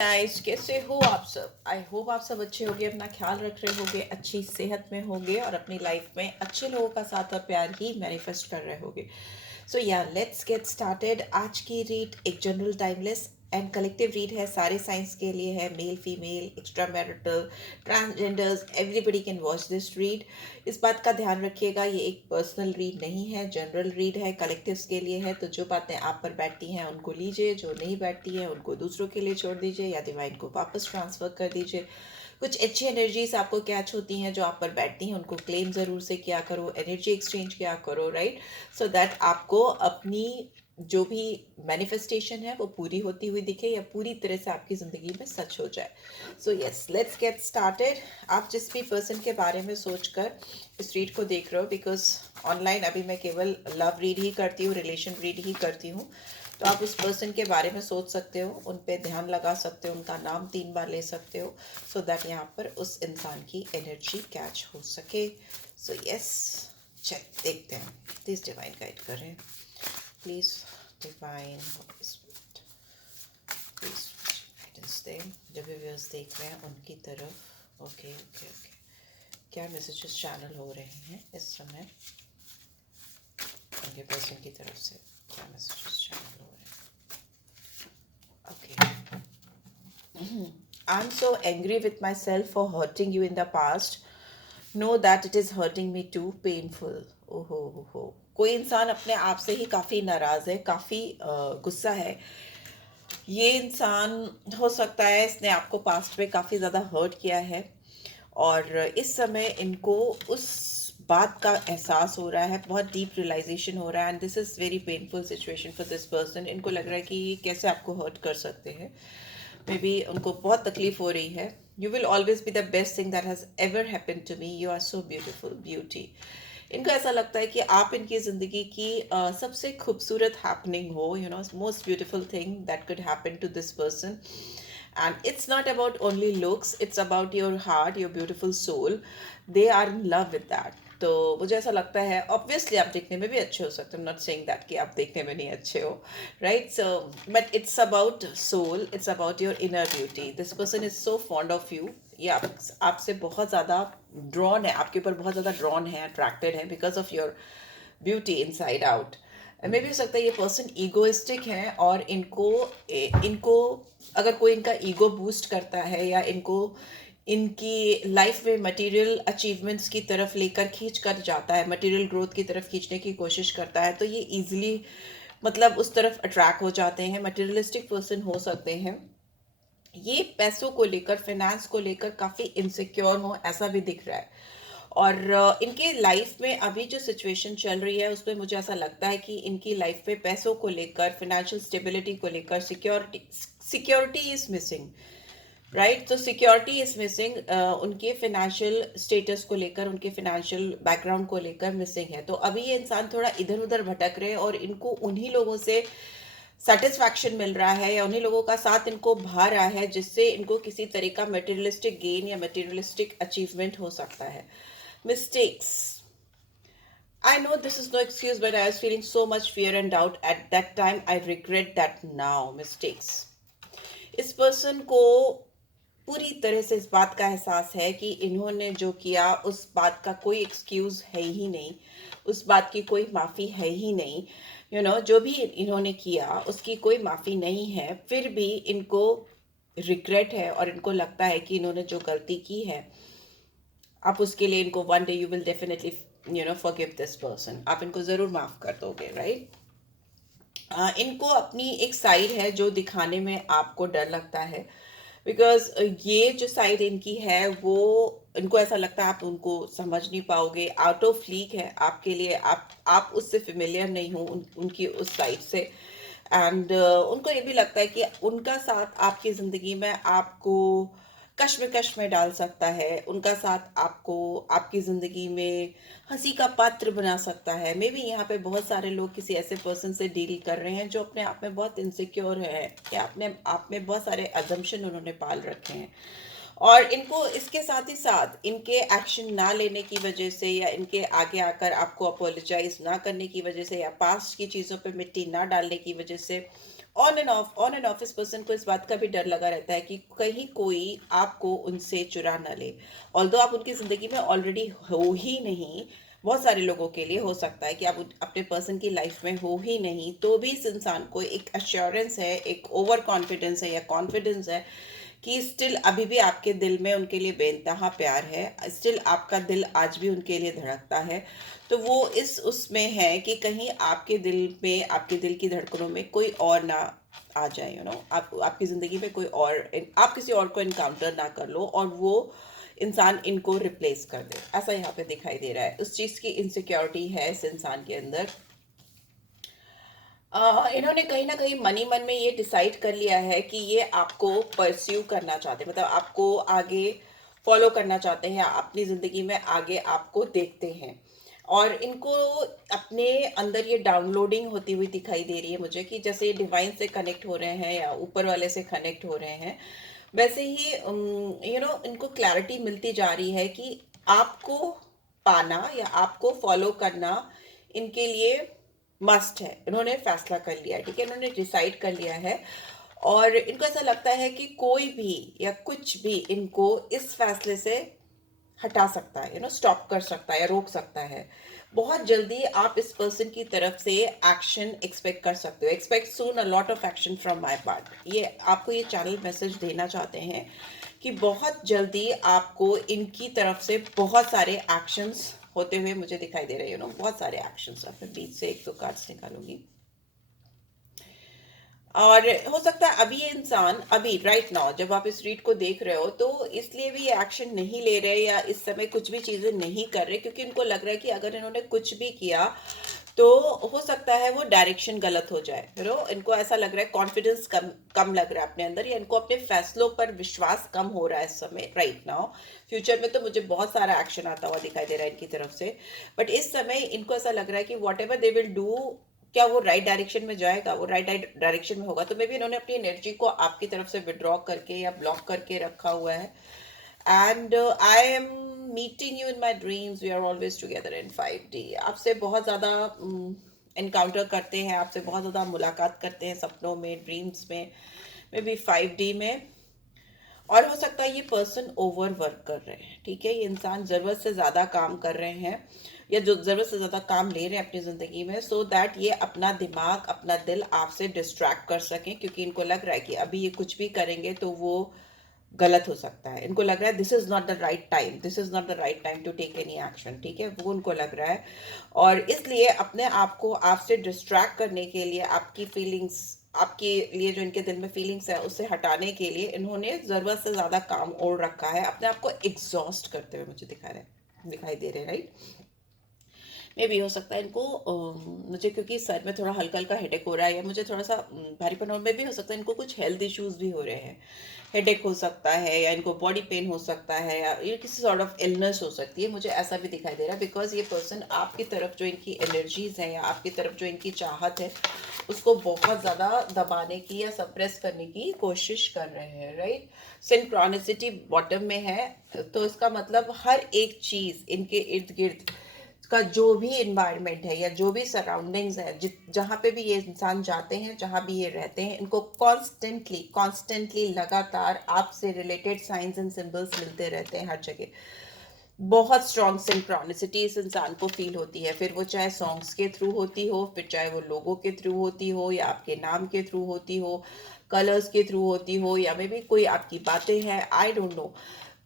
Guys, कैसे हो आप सब? आई होप आप सब अच्छे होगे, अपना ख्याल रख रहे होगे, अच्छी सेहत में होगे और अपनी लाइफ में अच्छे लोगों का साथ और प्यार ही मैनिफेस्ट कर रहे होगे। सो या लेट्स गेट स्टार्टेड। आज की रीड एक general timeless and collective read है, सारे साइंस के लिए है, male female extra marital transgenders everybody can watch this read. इस बात का ध्यान रखिएगा, ये एक पर्सनल रीड नहीं है, जनरल रीड है, कलेक्टिव्स के लिए है। तो जो बातें आप पर बैठती हैं उनको लीजिए, जो नहीं बैठती हैं उनको दूसरों के लिए छोड़ दीजिए या डिवाइन को वापस ट्रांसफ़र कर दीजिए। कुछ अच्छी एनर्जीज आपको कैच होती हैं जो आप पर बैठती हैं, उनको क्लेम ज़रूर से किया करो, एनर्जी एक्सचेंज किया करो, राइट? सो दैट आपको अपनी जो भी मैनिफेस्टेशन है वो पूरी होती हुई दिखे या पूरी तरह से आपकी ज़िंदगी में सच हो जाए। So yes, let's get started. आप जिस भी पर्सन के बारे में सोचकर इस रीड को देख रहे हो, बिकॉज ऑनलाइन अभी मैं केवल लव रीड ही करती हूँ, रिलेशन रीड ही करती हूँ, तो आप उस पर्सन के बारे में सोच सकते हो, उन पे ध्यान लगा सकते हो, उनका नाम 3 बार ले सकते हो, सो दैट यहाँ पर उस इंसान की एनर्जी कैच हो सके। सो यस, चल देखते हैं। प्लीज़ डिवाइन गाइड करें, please divine spirit, please guidance दें। जो भी व्यूअर्स देख रहे हैं उनकी तरफ ओके ओके ओके, क्या मैसेजेस चैनल हो रहे हैं इस समय उनके पर्सन की तरफ से? क्या मैसेजेस चैनल हो रहे हैं? Okay, I'm so angry with myself for hurting you in the past. Know that it is hurting me too. Painful. ओहो हो। कोई इंसान अपने आप से ही काफ़ी नाराज़ है, काफ़ी गुस्सा है। ये इंसान हो सकता है इसने आपको पास्ट में काफ़ी ज़्यादा हर्ट किया है और इस समय इनको उस बात का एहसास हो रहा है, बहुत डीप रियलाइजेशन हो रहा है, and this is very painful situation for this person. इनको लग रहा है कि ये कैसे आपको हर्ट कर सकते हैं। मे बी उनको बहुत तकलीफ हो रही है। You will always be the best thing that has ever happen to me, you are so beautiful beauty. इनको ऐसा लगता है कि आप इनकी ज़िंदगी की सबसे खूबसूरत हैपनिंग हो, you know, most beautiful thing that could happen to this person. And it's not about only looks, it's about your heart, your beautiful soul. They are in love with that. तो मुझे ऐसा लगता है, obviously आप देखने में भी अच्छे हो सकते हो, नॉट सेइंग दैट कि आप देखने में नहीं अच्छे हो, right? So but it's about soul, it's about your inner beauty. This person is so fond of you. ये आपसे बहुत ज़्यादा ड्रॉन है, आपके ऊपर बहुत ज़्यादा ड्रॉन है, अट्रैक्टेड है because of your beauty inside out. मे भी हो सकता है ये पर्सन ईगोइस्टिक है और इनको अगर कोई इनका ईगो बूस्ट करता है या इनको इनकी लाइफ में मटेरियल अचीवमेंट्स की तरफ लेकर खींच कर जाता है, मटेरियल ग्रोथ की तरफ खींचने की कोशिश करता है, तो ये इजीली मतलब उस तरफ अट्रैक्ट हो जाते हैं। मटेरियलिस्टिक पर्सन हो सकते हैं। ये पैसों को लेकर, फाइनेंस को लेकर काफ़ी इनसिक्योर हो, ऐसा भी दिख रहा है। और इनके लाइफ में अभी जो सिचुएशन चल रही है उसमें मुझे ऐसा लगता है कि इनकी लाइफ में पैसों को लेकर, फाइनेंशियल स्टेबिलिटी को लेकर security security is missing, right? तो सिक्योरिटी इज मिसिंग, उनके फाइनेंशियल स्टेटस को लेकर, उनके फाइनेंशियल बैकग्राउंड को लेकर मिसिंग है। तो अभी ये इंसान थोड़ा इधर उधर भटक रहे हैं और इनको उन्हीं लोगों से सेटिस्फैक्शन मिल रहा है या उन्हीं लोगों का साथ इनको भा रहा है जिससे इनको किसी तरह का मटेरियलिस्टिक गेन या मटेरियलिस्टिक अचीवमेंट हो सकता है। Mistakes, I know this is no excuse, but I was feeling so much fear and doubt at that time. I regret that now. Mistakes. इस पर्सन को पूरी तरह से इस बात का एहसास है कि इन्होंने जो किया उस बात का कोई एक्सक्यूज है ही नहीं, उस बात की कोई माफ़ी है ही नहीं। यू नो, जो भी इन्होंने किया उसकी कोई माफ़ी नहीं है, फिर भी इनको रिग्रेट है और इनको लगता है कि इन्होंने जो गलती की है, आप उसके लिए इनको one day you will definitely forgive this person, आप इनको ज़रूर माफ़ कर दोगे, राइट? इनको अपनी एक साइड है जो दिखाने में आपको डर लगता है, बिकॉज ये जो साइड इनकी है वो इनको ऐसा लगता है आप उनको समझ नहीं पाओगे, आउट ऑफ लीग है आपके लिए, आप उससे फेमिलियर नहीं हो उनकी उस साइड से। एंड उनको ये भी लगता है कि उनका साथ आपकी ज़िंदगी में आपको कश्मकश में डाल सकता है, उनका साथ आपको आपकी ज़िंदगी में हंसी का पात्र बना सकता है। मे बी यहाँ पे बहुत सारे लोग किसी ऐसे पर्सन से डील कर रहे हैं जो अपने आप में बहुत इनसिक्योर है या अपने आप में बहुत सारे अजम्पशन उन्होंने पाल रखे हैं, और इनको इसके साथ ही साथ इनके एक्शन ना लेने की वजह से या इनके आगे आकर आपको अपोलोजाइज ना करने की वजह से या पास्ट की चीज़ों पे मिट्टी ना डालने की वजह से ऑन एंड ऑफ इस पर्सन को इस बात का भी डर लगा रहता है कि कहीं कोई आपको उनसे चुरा ना ले। ऑल्दो आप उनकी ज़िंदगी में ऑलरेडी हो ही नहीं, बहुत सारे लोगों के लिए हो सकता है कि आप अपने पर्सन की लाइफ में हो ही नहीं, तो भी इस इंसान को एक एश्योरेंस है, एक ओवर कॉन्फिडेंस है या कॉन्फिडेंस है कि स्टिल अभी भी आपके दिल में उनके लिए बेइंतहा प्यार है, स्टिल आपका दिल आज भी उनके लिए धड़कता है। तो वो इस उसमें है कि कहीं आपके दिल में, आपके दिल की धड़कनों में कोई और ना आ जाए, आप आपकी ज़िंदगी में कोई और, आप किसी और को इनकाउंटर ना कर लो और वो इंसान इनको रिप्लेस कर दे, ऐसा यहाँ पे दिखाई दे रहा है। उस चीज़ की इनसिक्योरिटी है इस इंसान के अंदर। इन्होंने कहीं ना कहीं मनी मन में ये डिसाइड कर लिया है कि ये आपको परस्यू करना चाहते हैं, मतलब आपको आगे फॉलो करना चाहते हैं, अपनी ज़िंदगी में आगे आपको देखते हैं। और इनको अपने अंदर ये डाउनलोडिंग होती हुई दिखाई दे रही है मुझे, कि जैसे ये डिवाइन से कनेक्ट हो रहे हैं या ऊपर वाले से कनेक्ट हो रहे हैं, वैसे ही इनको क्लैरिटी मिलती जा रही है कि आपको पाना या आपको फॉलो करना इनके लिए मस्ट है। इन्होंने फैसला कर लिया है, ठीक है, इन्होंने डिसाइड कर लिया है। और इनको ऐसा लगता है कि कोई भी या कुछ भी इनको इस फैसले से हटा सकता है, स्टॉप कर सकता है या रोक सकता है। बहुत जल्दी आप इस पर्सन की तरफ से एक्शन एक्सपेक्ट कर सकते हो। Expect soon a lot of action from my part. ये आपको ये चैनल मैसेज देना चाहते हैं कि बहुत जल्दी आपको इनकी तरफ से बहुत सारे एक्शंस होते हुए मुझे दिखाई दे रहे हैं, बहुत सारे एक्शंस। अब मैं बीच से एक दो कार्ड्स निकालूंगी। और हो सकता है अभी ये इंसान, अभी राइट नाउ जब आप इस रीड को देख रहे हो, तो इसलिए भी ये एक्शन नहीं ले रहे या इस समय कुछ भी चीजें नहीं कर रहे, क्योंकि इनको लग रहा है कि अगर इन्होंने कुछ भी किया तो हो सकता है वो डायरेक्शन गलत हो जाए। इनको ऐसा लग रहा है, कॉन्फिडेंस कम कम लग रहा है अपने अंदर, या इनको अपने फैसलों पर विश्वास कम हो रहा है इस समय राइट नाउ। फ्यूचर में तो मुझे बहुत सारा एक्शन आता हुआ दिखाई दे रहा है इनकी तरफ से, बट इस समय इनको ऐसा लग रहा है कि what ever they will do, क्या वो राइट डायरेक्शन में जाएगा, वो राइट डायरेक्शन में होगा। तो मे बी इन्होंने अपनी एनर्जी को आपकी तरफ से विड्रॉ करके या ब्लॉक करके रखा हुआ है। And I am meeting you in my dreams, we are always together in 5D। आपसे बहुत ज़्यादा इनकाउंटर करते हैं, आपसे बहुत ज़्यादा मुलाकात करते हैं सपनों में, ड्रीम्स में, मे बी 5D में। और हो सकता है ये पर्सन ओवर वर्क कर रहे हैं, ठीक है, ये इंसान ज़रूरत से ज़्यादा काम कर रहे हैं या जो ज़रूरत से ज़्यादा काम ले रहे हैं अपनी ज़िंदगी में, सो दैट ये अपना दिमाग, अपना दिल आपसे डिस्ट्रैक्ट कर सकें, क्योंकि इनको लग रहा है कि अभी ये कुछ भी करेंगे तो वो गलत हो सकता है। इनको लग रहा है this is not the right time, this is not the right time to take any action, ठीक है, वो उनको लग रहा है। और इसलिए अपने आप को आपसे डिस्ट्रैक्ट करने के लिए, आपकी फीलिंग्स, आपके लिए जो इनके दिल में फीलिंग्स है उसे हटाने के लिए इन्होंने ज़रूरत से ज़्यादा काम ओढ़ रखा है, अपने आप को एग्जॉस्ट करते हुए मुझे दिखाई दे रहे हैं, राइट। मे भी हो सकता है इनको मुझे, क्योंकि सर में थोड़ा हल्का हल्का हेडेक हो रहा है या मुझे थोड़ा सा भारीपन, और में भी हो सकता है इनको कुछ हेल्थ इश्यूज भी हो रहे हैं। हेडेक हो सकता है या इनको बॉडी पेन हो सकता है या ये किसी सॉर्ट ऑफ इलनेस हो सकती है, मुझे ऐसा भी दिखाई दे रहा है। बिकॉज ये पर्सन आपकी तरफ जो इनकी एनर्जीज हैं या आपकी तरफ जो इनकी चाहत है उसको बहुत ज़्यादा दबाने की या सप्रेस करने की कोशिश कर रहे हैं, राइट। सिंक्रोनिसिटी बॉटम में है, तो इसका मतलब हर एक चीज़ इनके इर्द गिर्द का जो भी इन्वायरमेंट है या जो भी सराउंडिंग्स है, जहाँ पे भी ये इंसान जाते हैं, जहाँ भी ये रहते हैं, इनको कॉन्स्टेंटली कॉन्स्टेंटली लगातार आपसे रिलेटेड साइंस एंड सिंबल्स मिलते रहते हैं हर जगह। बहुत स्ट्रॉन्ग सिंक्रोनिसिटी इस इंसान को फील होती है, फिर वो चाहे सॉन्ग्स के थ्रू होती हो, फिर चाहे वो लोगों के थ्रू होती हो या आपके नाम के थ्रू होती हो, कलर्स के थ्रू होती हो, या मे भी कोई आपकी बातें हैं, आई डोंट नो।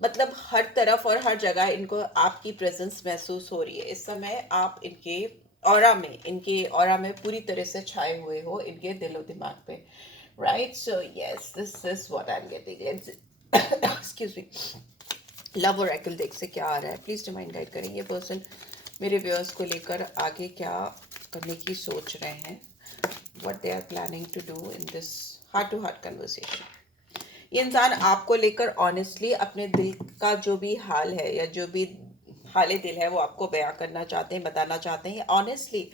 मतलब हर तरफ और हर जगह इनको आपकी प्रेजेंस महसूस हो रही है इस समय। आप इनके ऑरा में पूरी तरह से छाए हुए हो, इनके दिलो दिमाग पे, right. So yes, this is what I am getting. Excuse me. Love Oracle deck से क्या आ रहा है, प्लीज रिमाइंड गाइड करें। ये पर्सन मेरे व्यूअर्स को लेकर आगे क्या करने की सोच रहे हैं, what they are planning to do in this heart to heart conversation. ये इंसान आपको लेकर ऑनेस्टली अपने दिल का जो भी हाल है या जो भी हाले दिल है वो आपको बयां करना चाहते हैं, बताना चाहते हैं। ऑनेस्टली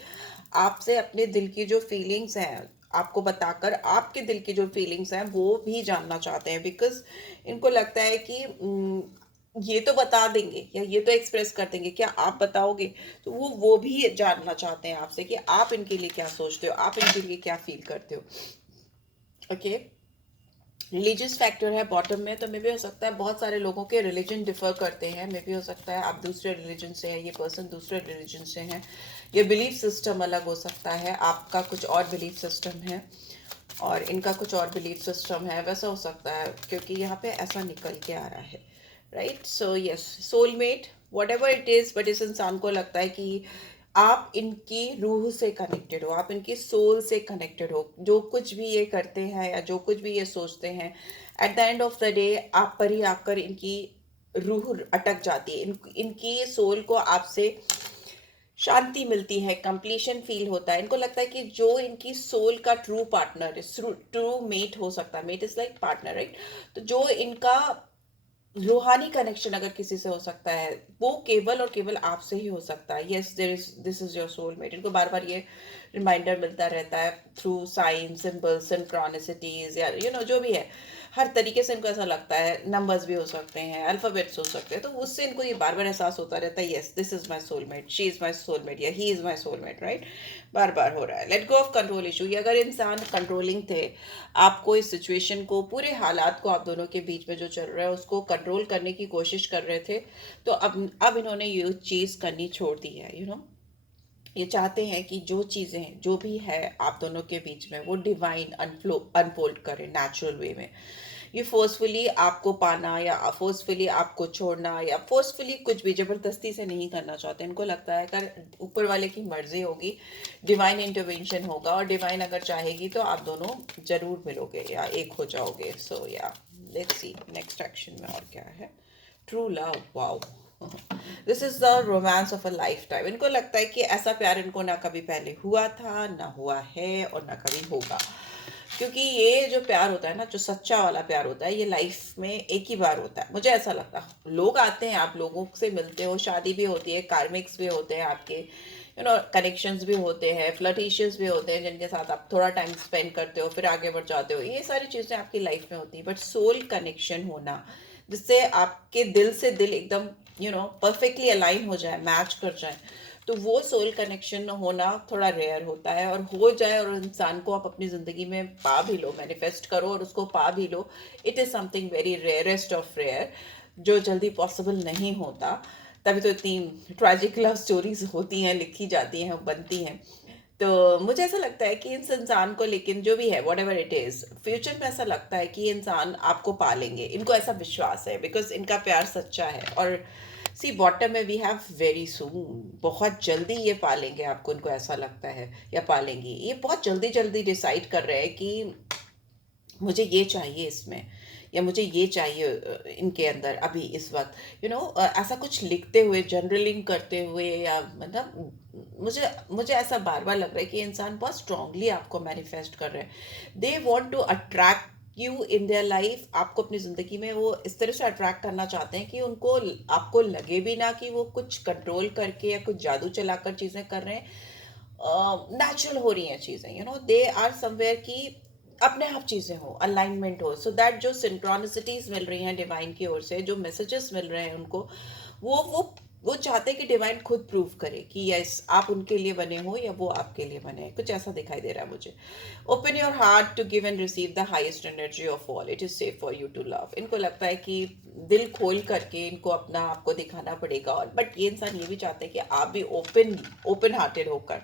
आपसे अपने दिल की जो फीलिंग्स हैं आपको बताकर आपके दिल की जो फीलिंग्स हैं वो भी जानना चाहते हैं। बिकॉज इनको लगता है कि ये तो बता देंगे या ये तो एक्सप्रेस कर देंगे, क्या आप बताओगे? तो वो भी जानना चाहते हैं आपसे कि आप इनके लिए क्या सोचते हो, आप इनके लिए क्या फील करते हो। ओके, रिलीजियस फैक्टर है बॉटम में, तो मे भी हो सकता है बहुत सारे लोगों के रिलीजन डिफर करते हैं, मे भी हो सकता है आप दूसरे रिलीजन से हैं, ये पर्सन दूसरे रिलीजन से हैं, ये बिलीफ सिस्टम अलग हो सकता है, आपका कुछ और बिलीफ सिस्टम है और इनका कुछ और बिलीफ सिस्टम है, वैसा हो सकता है क्योंकि यहाँ पे ऐसा निकल के आ रहा है, right. So yes, soulmate what ever it is, but इस इंसान को लगता है कि आप इनकी रूह से कनेक्टेड हो, आप इनकी सोल से कनेक्टेड हो, जो कुछ भी ये करते हैं या जो कुछ भी ये सोचते हैं, at the end of the day आप पर ही आकर इनकी रूह अटक जाती है, इनकी सोल को आपसे शांति मिलती है, कंप्लीशन फील होता है, इनको लगता है कि जो इनकी सोल का ट्रू पार्टनर है, ट्रू मेट हो सकता है, mate is like partner, right. तो जो इनका रूहानी कनेक्शन अगर किसी से हो सकता है, वो केवल और केवल आपसे ही हो सकता है। Yes, there is, this is your soulmate. इनको बार बार ये रिमाइंडर मिलता रहता है थ्रू साइन, सिंबल्स, सिंक्रोनिसिटीज, या जो भी है, हर तरीके से इनको ऐसा लगता है, नंबर्स भी हो सकते हैं, अल्फाबेट्स हो सकते हैं, तो उससे इनको ये बार बार एहसास होता रहता है, yes this is my soulmate, she is my soulmate, या he is my soulmate, right. बार बार हो रहा है। Let go of control issue, ये अगर इंसान कंट्रोलिंग थे, आपको इस सिचुएशन को, पूरे हालात को, आप दोनों के बीच में जो चल रहा है उसको कंट्रोल करने की कोशिश कर रहे थे, तो अब इन्होंने ये चीज़ करनी छोड़ दी है, ये चाहते हैं कि जो चीज़ें जो भी है आप दोनों के बीच में वो डिवाइन अनफोल्ड करे नेचुरल वे में। ये फोर्सफुली आपको पाना या फोर्सफुली आपको छोड़ना या फोर्सफुली कुछ भी जबरदस्ती से नहीं करना चाहते। इनको लगता है अगर ऊपर वाले की मर्जी होगी, डिवाइन इंटरवेंशन होगा, और डिवाइन अगर चाहेगी तो आप दोनों जरूर मिलोगे या एक हो जाओगे। सो या लेट्स सी नेक्स्ट एक्शन में और क्या है। True love, wow, this is the romance of a life time. इनको लगता है कि ऐसा प्यार इनको ना कभी पहले हुआ था, ना हुआ है, और ना कभी होगा, क्योंकि ये जो प्यार होता है ना, जो सच्चा वाला प्यार होता है, ये लाइफ में एक ही बार होता है, मुझे ऐसा लगता है। लोग आते हैं, आप लोगों से मिलते हो, शादी भी होती है, कार्मिक्स भी होते हैं आपके, कनेक्शंस भी होते हैं, फ्लर्टिशियस भी होते हैं, जिनके साथ आप थोड़ा टाइम स्पेंड करते हो फिर आगे बढ़ जाते हो, ये सारी चीज़ें आपकी लाइफ में होती हैं। बट सोल कनेक्शन होना, जिससे आपके दिल से दिल एकदम परफेक्टली अलाइन हो जाए, मैच कर जाए, तो वो सोल कनेक्शन होना थोड़ा रेयर होता है, और हो जाए और इंसान को आप अपनी ज़िंदगी में पा भी लो, मैनिफेस्ट करो और उसको पा भी लो, it is something very rarest of rare, जो जल्दी पॉसिबल नहीं होता। तभी तो इतनी ट्रेजिक लव स्टोरीज होती हैं, लिखी जाती हैं, बनती हैं। तो मुझे ऐसा लगता है कि इस इंसान को, लेकिन जो भी है what ever it is, future में ऐसा लगता है कि ये इंसान आपको पालेंगे, इनको ऐसा विश्वास है, बिकॉज इनका प्यार सच्चा है। और सी बॉटम में वी हैव वेरी सून, बहुत जल्दी ये पालेंगे आपको, इनको ऐसा लगता है, या पालेंगी, ये बहुत जल्दी जल्दी डिसाइड कर रहे हैं कि मुझे ये चाहिए इसमें, या मुझे ये चाहिए इनके अंदर अभी इस वक्त, ऐसा कुछ लिखते हुए, जर्नलिंग करते हुए, या मतलब मुझे मुझे ऐसा बार बार लग रहा है कि इंसान बहुत स्ट्रांगली आपको मैनिफेस्ट कर रहे हैं। They want to attract you in their life, आपको अपनी ज़िंदगी में वो इस तरह से अट्रैक्ट करना चाहते हैं कि उनको, आपको लगे भी ना कि वो कुछ कंट्रोल करके या कुछ जादू चलाकर चीज़ें कर रहे हैं, नेचुरल हो रही हैं चीज़ें, दे आर समवेयर कि अपने आप चीज़ें हो, अलाइनमेंट हो, सो दैट जो सिंक्रोनिसिटीज मिल रही हैं डिवाइन की ओर से, जो मैसेजेस मिल रहे हैं उनको, वो चाहते हैं कि डिवाइन खुद प्रूव करे कि यस आप उनके लिए बने हो या वो आपके लिए बने हैं, कुछ ऐसा दिखाई दे रहा है मुझे। Open your heart to give and receive the highest energy of all, it is safe for you to love. इनको लगता है कि दिल खोल करके इनको अपना आपको दिखाना पड़ेगा, और बट ये इंसान ये भी चाहते हैं कि आप भी ओपन हार्टेड होकर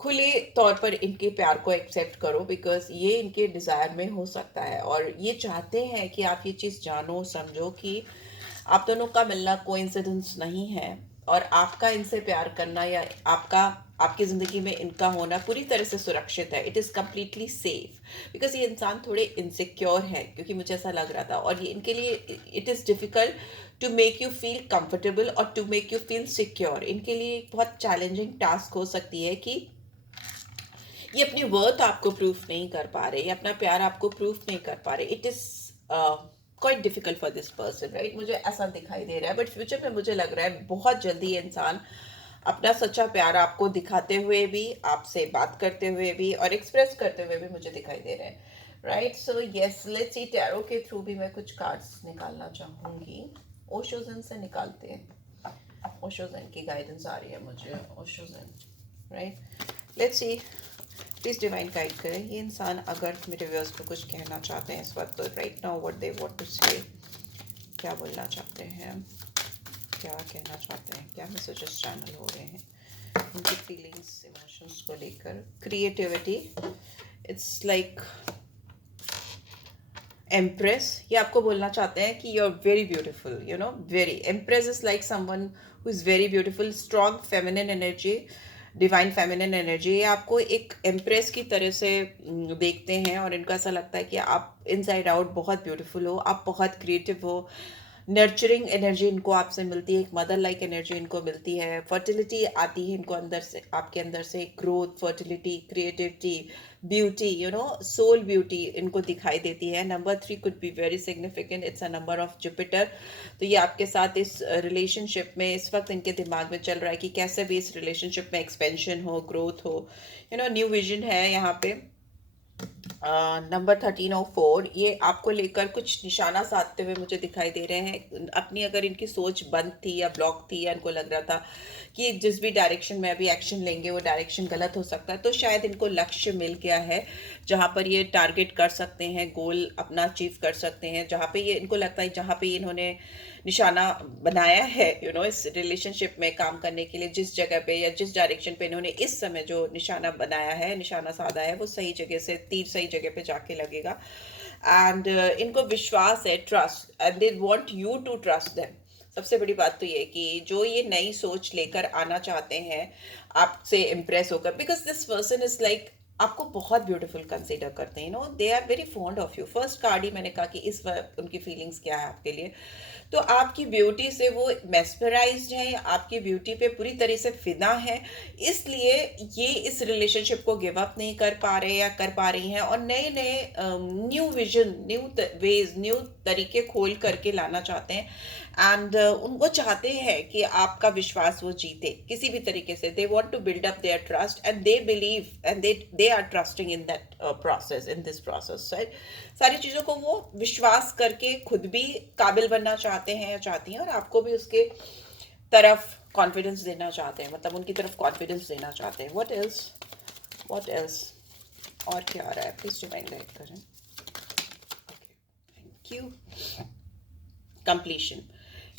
खुले तौर पर इनके प्यार को एक्सेप्ट करो, बिकॉज ये इनके डिज़ायर में हो सकता है, और ये चाहते हैं कि आप ये चीज़ जानो, समझो कि आप दोनों का मिलना कोइंसिडेंस नहीं है, और आपका इनसे प्यार करना या आपकी ज़िंदगी में इनका होना पूरी तरह से सुरक्षित है, it is completely safe, because ये इंसान थोड़े इनसिक्योर है, क्योंकि मुझे ऐसा लग रहा था, और ये इनके लिए it is difficult to make you feel comfortable और to make you feel secure. इनके लिए एक बहुत चैलेंजिंग टास्क हो सकती है कि ये अपनी वर्थ आपको प्रूफ नहीं कर पा रहे, ये अपना प्यार आपको प्रूफ नहीं कर पा रहे, it is quite difficult for this person, right. मुझे ऐसा दिखाई दे रहा है, बट फ्यूचर में मुझे लग रहा है बहुत जल्दी ये इंसान अपना सच्चा प्यार आपको दिखाते हुए भी, आपसे बात करते हुए भी और एक्सप्रेस करते हुए भी मुझे दिखाई दे रहे हैं, right. So yes, let's see, tarot के थ्रू भी मैं कुछ कार्ड्स निकालना चाहूँगी। ओशोजन से निकालते हैं, ओशोजन की गाइडेंस आ रही है मुझे, ओशोजन, right. Let's see, please divine guide करें। ये इंसान अगर मेरे व्यूअर्स को कुछ कहना चाहते हैं इस वक्त, तो right now what they want to say, क्या बोलना चाहते हैं, क्या कहना चाहते हैं, क्या मैसेजेस चैनल हो रहे हैं उनकी फीलिंग्स इमोशंस को लेकर। क्रिएटिविटी, इट्स लाइक एम्प्रेस, ये आपको बोलना चाहते हैं कि you are very beautiful, you know, very. Empress is like someone who is very beautiful, strong feminine energy, divine feminine energy. ये आपको एक एम्प्रेस की तरह से देखते हैं और इनको ऐसा लगता है कि आप इनसाइड आउट बहुत ब्यूटीफुल हो, आप बहुत क्रिएटिव हो। नर्चरिंग एनर्जी इनको आपसे मिलती है, एक मदर लाइक एनर्जी इनको मिलती है। फर्टिलिटी आती है इनको अंदर से, आपके अंदर से growth, fertility, creativity, beauty, you know, soul beauty इनको दिखाई देती है। Number 3 could be very significant, it's a number of Jupiter. तो ये आपके साथ इस रिलेशनशिप में इस वक्त इनके दिमाग में चल रहा है कि कैसे भी इस रिलेशनशिप में एक्सपेंशन हो, ग्रोथ हो, यू नो, न्यू विजन है यहाँ पे। नंबर 1304, ये आपको लेकर कुछ निशाना साधते हुए मुझे दिखाई दे रहे हैं। अपनी अगर इनकी सोच बंद थी या ब्लॉक थी, या इनको लग रहा था कि जिस भी डायरेक्शन में अभी एक्शन लेंगे वो डायरेक्शन गलत हो सकता है, तो शायद इनको लक्ष्य मिल गया है जहाँ पर ये टारगेट कर सकते हैं, गोल अपना अचीव कर सकते हैं, जहाँ पे ये इनको लगता है, जहाँ पे इन्होंने निशाना बनाया है, यू नो, इस रिलेशनशिप में काम करने के लिए, जिस जगह पे या जिस डायरेक्शन पे इन्होंने इस समय जो निशाना बनाया है, निशाना साधा है, वो सही जगह से, तीर सही जगह पे जाके लगेगा। एंड इनको विश्वास है, trust, and they want you to trust them. सबसे बड़ी बात तो ये कि जो ये नई सोच लेकर आना चाहते हैं आपसे इम्प्रेस होकर, because this person is like आपको बहुत ब्यूटीफुल कंसीडर करते हैं, no, they are very fond of you. First card ही मैंने कहा कि इस वक्त उनकी फीलिंग्स क्या है आपके लिए, तो आपकी ब्यूटी से वो मेस्मराइज्ड है, आपकी ब्यूटी पे पूरी तरह से फिदा है, इसलिए ये इस रिलेशनशिप को गिव अप नहीं कर पा रहे या कर पा रही हैं, और नए नए new vision, new ways, new तरीके खोल करके लाना चाहते हैं। एंड उनको चाहते हैं कि आपका विश्वास वो जीते किसी भी तरीके से। They want to build up their trust and they believe and they are trusting in that process, in this process. सारी चीज़ों को वो विश्वास करके खुद भी काबिल बनना चाहते हैं या चाहती हैं, और आपको भी उसके तरफ कॉन्फिडेंस देना चाहते हैं, मतलब उनकी तरफ कॉन्फिडेंस देना चाहते हैं। व्हाट एल्स, व्हाट एल्स, और क्या आ रहा है, प्लीज डिवाइन गाइड करें। Okay, thank you. कंप्लीशन,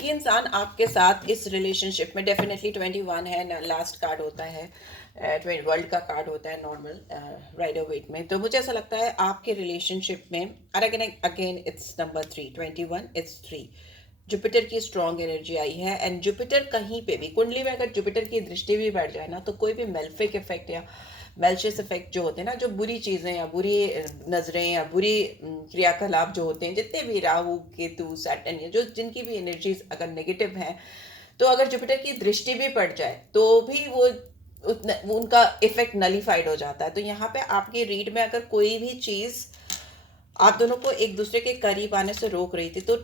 ये इंसान आपके साथ इस रिलेशनशिप में डेफिनेटली 21 है, लास्ट कार्ड होता है, वर्ल्ड का कार्ड होता है नॉर्मल राइडर वेट में। तो मुझे ऐसा लगता है आपके रिलेशनशिप में, और again it's number 3, 21, it's 3, Jupiter की स्ट्रॉन्ग एनर्जी आई है। एंड जुपिटर कहीं पे भी कुंडली में अगर जुपिटर की दृष्टि भी बैठ जाए ना, तो कोई भी मेल्फिक इफेक्ट या मेल्शियस इफेक्ट जो होते हैं ना, जो बुरी चीज़ें या बुरी नज़रें या बुरी क्रियाकलाप जो होते हैं, जितने भी राहु केतु सैटर्न या जो जिनकी भी एनर्जीज अगर नेगेटिव हैं, तो अगर जुपिटर की दृष्टि भी पड़ जाए तो भी वो उनका इफेक्ट नलीफाइड हो जाता है। तो यहाँ पे आपकी रीड में अगर कोई भी चीज़ आप दोनों को एक दूसरे के करीब आने से रोक रही थी, तो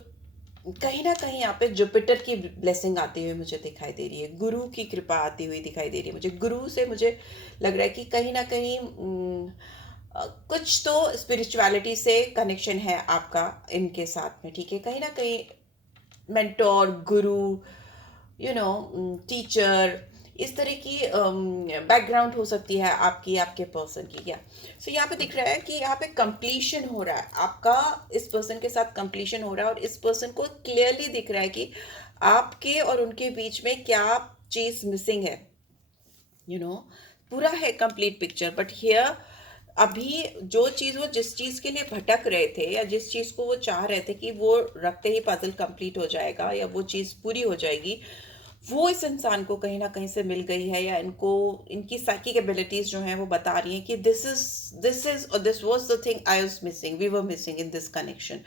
कहीं ना कहीं यहाँ पे जुपिटर की ब्लेसिंग आती हुई मुझे दिखाई दे रही है, गुरु की कृपा आती हुई दिखाई दे रही है मुझे। गुरु से मुझे लग रहा है कि कहीं ना कहीं कुछ तो स्पिरिचुअलिटी से कनेक्शन है आपका इनके साथ में, ठीक है। कहीं ना कहीं mentor, Guru, you know, teacher, इस तरह की बैकग्राउंड हो सकती है आपकी, आपके पर्सन की। क्या सो यहाँ पे दिख रहा है कि यहाँ पे कंप्लीशन हो रहा है आपका, इस पर्सन के साथ कंप्लीशन हो रहा है, और इस पर्सन को क्लियरली दिख रहा है कि आपके और उनके बीच में क्या चीज़ मिसिंग है, यू नो, पूरा है कंप्लीट पिक्चर। बट हियर अभी जो चीज़, वो जिस चीज़ के लिए भटक रहे थे या जिस चीज़ को वो चाह रहे थे कि वो रखते ही पजल कंप्लीट हो जाएगा या वो चीज़ पूरी हो जाएगी, वो इस इंसान को कहीं ना कहीं से मिल गई है, या इनको इनकी साइकिक एबिलिटीज जो हैं वो बता रही हैं कि दिस इज और this was the thing I was missing, we were missing in this connection.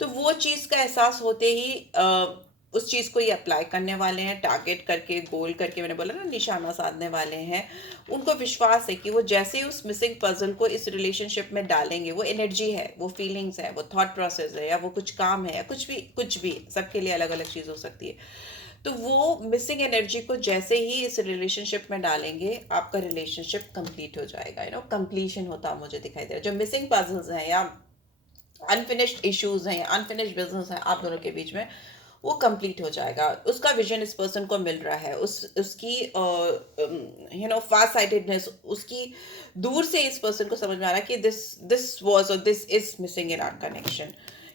तो वो चीज़ का एहसास होते ही उस चीज़ को ये अप्लाई करने वाले हैं, टारगेट करके, गोल करके, मैंने बोला ना निशाना साधने वाले हैं। उनको विश्वास है कि वो जैसे ही उस मिसिंग पजल को इस रिलेशनशिप में डालेंगे, वो एनर्जी है, वो फीलिंग्स है, वो थॉट प्रोसेस है, या वो कुछ काम है, या कुछ भी सबके लिए अलग अलग चीज़ हो सकती है। तो वो मिसिंग एनर्जी को जैसे ही इस रिलेशनशिप में डालेंगे, आपका रिलेशनशिप कंप्लीट हो जाएगा, यू नो, कंप्लीशन होता मुझे दिखाई दे रहा है। जो मिसिंग पजल्स हैं या अनफिनिश्ड इश्यूज हैं, अनफिनिश्ड बिजनेस हैं आप दोनों के बीच में, वो कंप्लीट हो जाएगा। उसका विजन इस पर्सन को मिल रहा है, उसकी फार साइटेडनेस, उसकी दूर से इस पर्सन को समझ में आ रहा है कि दिस वाज और this is missing in our connection.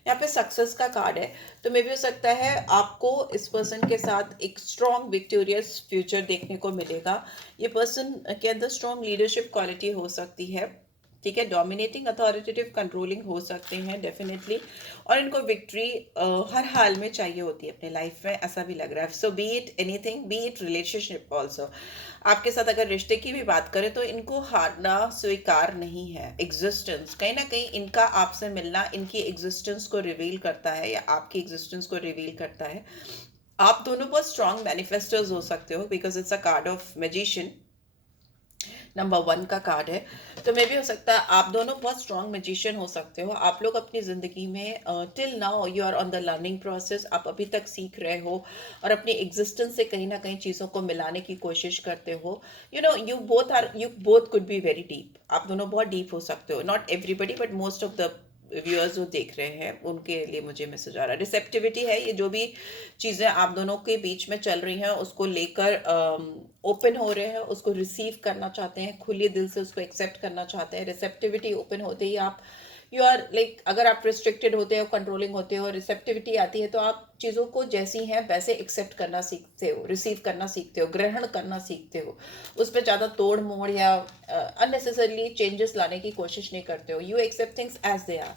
यहाँ पे सक्सेस का कार्ड है, तो मे भी हो सकता है आपको इस पर्सन के साथ एक स्ट्रॉन्ग विक्टोरियस फ्यूचर देखने को मिलेगा। ये पर्सन के अंदर स्ट्रॉन्ग लीडरशिप क्वालिटी हो सकती है, ठीक है, डोमिनेटिंग, अथॉरिटेटिव, कंट्रोलिंग हो सकते हैं डेफिनेटली, और इनको विक्ट्री हर हाल में चाहिए होती है अपने लाइफ में, ऐसा भी लग रहा है। So be it anything, be it relationship also, आपके साथ अगर रिश्ते की भी बात करें तो इनको हारना स्वीकार नहीं है। एग्जिस्टेंस, कहीं ना कहीं इनका आपसे मिलना इनकी एग्जिस्टेंस को रिवील करता है या आपकी एग्जिस्टेंस को रिवील करता है। आप दोनों बहुत स्ट्रॉन्ग मैनिफेस्टर्स हो सकते हो, because it's a card of magician, number 1 का कार्ड है। तो मे भी हो सकता है आप दोनों बहुत स्ट्रॉन्ग मैजिशियन हो सकते हो। आप लोग अपनी ज़िंदगी में till now you are on the learning process, आप अभी तक सीख रहे हो और अपनी एग्जिस्टेंस से कहीं ना कहीं चीज़ों को मिलाने की कोशिश करते हो। You both could be very deep, आप दोनों बहुत डीप हो सकते हो। Not everybody but most of the viewers जो देख रहे हैं उनके लिए मुझे मैसेज आ रहा है। रिसेप्टिविटी है, ये जो भी चीज़ें आप दोनों के बीच में चल रही हैं उसको लेकर ओपन हो रहे हैं, उसको रिसीव करना चाहते हैं, खुले दिल से उसको एक्सेप्ट करना चाहते हैं। रिसेप्टिविटी ओपन होते ही आप यू आर लाइक, अगर आप रिस्ट्रिक्टेड होते हो, कंट्रोलिंग होते हो, रिसेप्टिविटी आती है तो आप चीज़ों को जैसी हैं वैसे एक्सेप्ट करना सीखते हो, रिसीव करना सीखते हो, ग्रहण करना सीखते हो। उस पर ज़्यादा तोड़ मोड़ या अननेसेसरली चेंजेस लाने की कोशिश नहीं करते हो। You accept things as they are.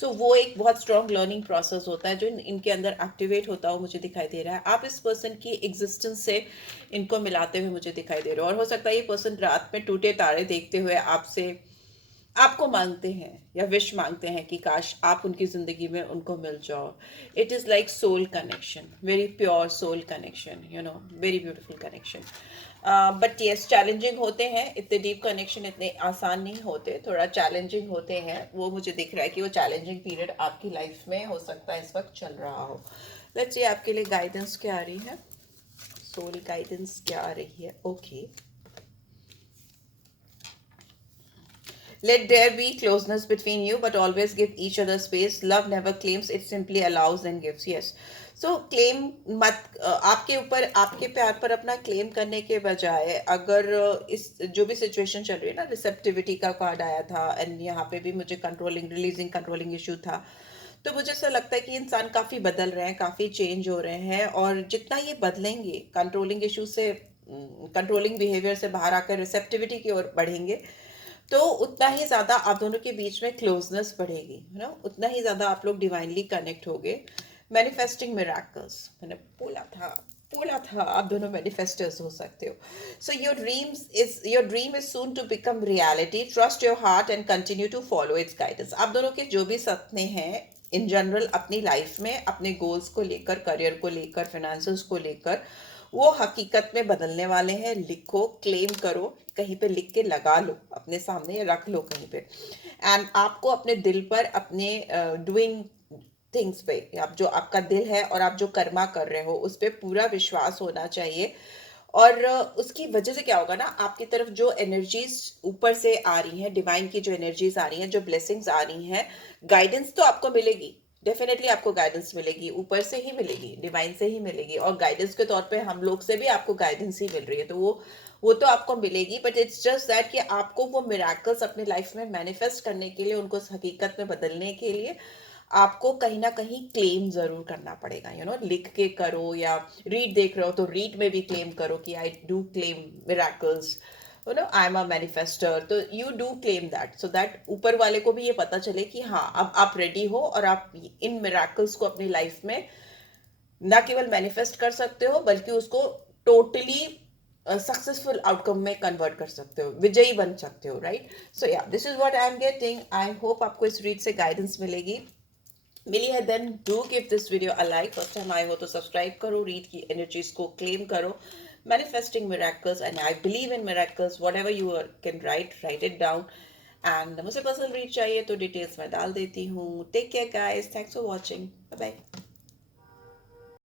So वो एक बहुत स्ट्रॉन्ग लर्निंग प्रोसेस होता है जो इनके अंदर एक्टिवेट होता हुआ मुझे दिखाई दे रहा है। आप इस पर्सन की एग्जिस्टेंस से इनको मिलाते हुए मुझे दिखाई दे रहे हो, और हो सकता है ये पर्सन रात में टूटे तारे देखते हुए आपसे आपको मांगते हैं या विश मांगते हैं कि काश आप उनकी ज़िंदगी में उनको मिल जाओ। It is like soul connection, very pure soul connection, very beautiful connection. But yes, challenging होते हैं, इतने डीप कनेक्शन इतने आसान नहीं होते, थोड़ा चैलेंजिंग होते हैं। वो मुझे दिख रहा है कि वो चैलेंजिंग पीरियड आपकी लाइफ में हो सकता है इस वक्त चल रहा हो। लेट्स सी आपके लिए गाइडेंस क्या आ रही है, सोल गाइडेंस क्या आ रही है। Okay, let there be closeness between you, but always give each other space. Love never claims, it simply allows and gives. Yes. So claim मत, आपके ऊपर, आपके प्यार पर अपना क्लेम करने के बजाय, अगर इस जो भी सिचुएशन चल रही है ना, रिसेप्टिविटी का कार्ड आया था एंड यहाँ पे भी मुझे कंट्रोलिंग, रिलीजिंग कंट्रोलिंग इशू था, तो मुझे ऐसा लगता है कि इंसान काफ़ी बदल रहे हैं, काफ़ी चेंज हो रहे हैं, और जितना ये बदलेंगे, कंट्रोलिंग इशू से, कंट्रोलिंग बिहेवियर से बाहर आकर रिसेप्टिविटी की ओर बढ़ेंगे, तो उतना ही ज़्यादा आप दोनों के बीच में क्लोजनेस बढ़ेगी, है ना, उतना ही ज़्यादा आप लोग डिवाइनली कनेक्ट होगे। मैनिफेस्टिंग मिराकल्स, मैंने बोला था आप दोनों मैनिफेस्टर्स हो सकते हो। So your dream is soon to become reality. Trust your heart and continue to follow its guidance. आप दोनों के जो भी सपने हैं इन जनरल अपनी लाइफ में, अपने गोल्स को लेकर, करियर को लेकर, फाइनेंसेस को लेकर, वो हकीकत में बदलने वाले हैं। लिखो, क्लेम करो, कहीं पे लिख के लगा लो, अपने सामने रख लो कहीं पे, एंड आपको अपने दिल पर, अपने डूइंग थिंग्स पे, आप जो आपका दिल है और आप जो कर्मा कर रहे हो उस पर पूरा विश्वास होना चाहिए। और उसकी वजह से क्या होगा ना, आपकी तरफ जो एनर्जीज ऊपर से आ रही हैं, डिवाइन की जो एनर्जीज आ रही हैं, जो ब्लेसिंग्स आ रही हैं, गाइडेंस तो आपको मिलेगी, डेफिनेटली आपको गाइडेंस मिलेगी, ऊपर से ही मिलेगी, डिवाइन से ही मिलेगी, और गाइडेंस के तौर पे हम लोग से भी आपको गाइडेंस ही मिल रही है, तो वो तो आपको मिलेगी। बट इट्स जस्ट दैट कि आपको वो मिराकल्स अपनी लाइफ में मैनिफेस्ट करने के लिए, उनको हकीकत में बदलने के लिए आपको कहीं ना कहीं क्लेम जरूर करना पड़ेगा। लिख के करो, या रीड देख रहे हो तो रीड में भी क्लेम करो कि I do claim miracles, I am a manifester, तो you do claim that, so that ऊपर वाले को भी ये पता चले कि हाँ, अब आप रेडी हो और आप इन मिराकल्स को अपनी लाइफ में ना केवल मैनिफेस्ट कर सकते हो बल्कि उसको टोटली सक्सेसफुल आउटकम में कन्वर्ट कर सकते हो, विजयी बन सकते हो, right. So yeah, this is what I am getting. I hope आपको इस रीड से गाइडेंस मिली है। Then do give this video a like, first time आए हो तो सब्सक्राइब करो, रीड की एनर्जीज को क्लेम करो, manifesting miracles, and I believe in miracles, whatever you can write it down. And मुझे पर्सनल रीड चाहिए तो डिटेल्स मैं डाल देती हूँ। Take care guys, thanks for watching, bye bye.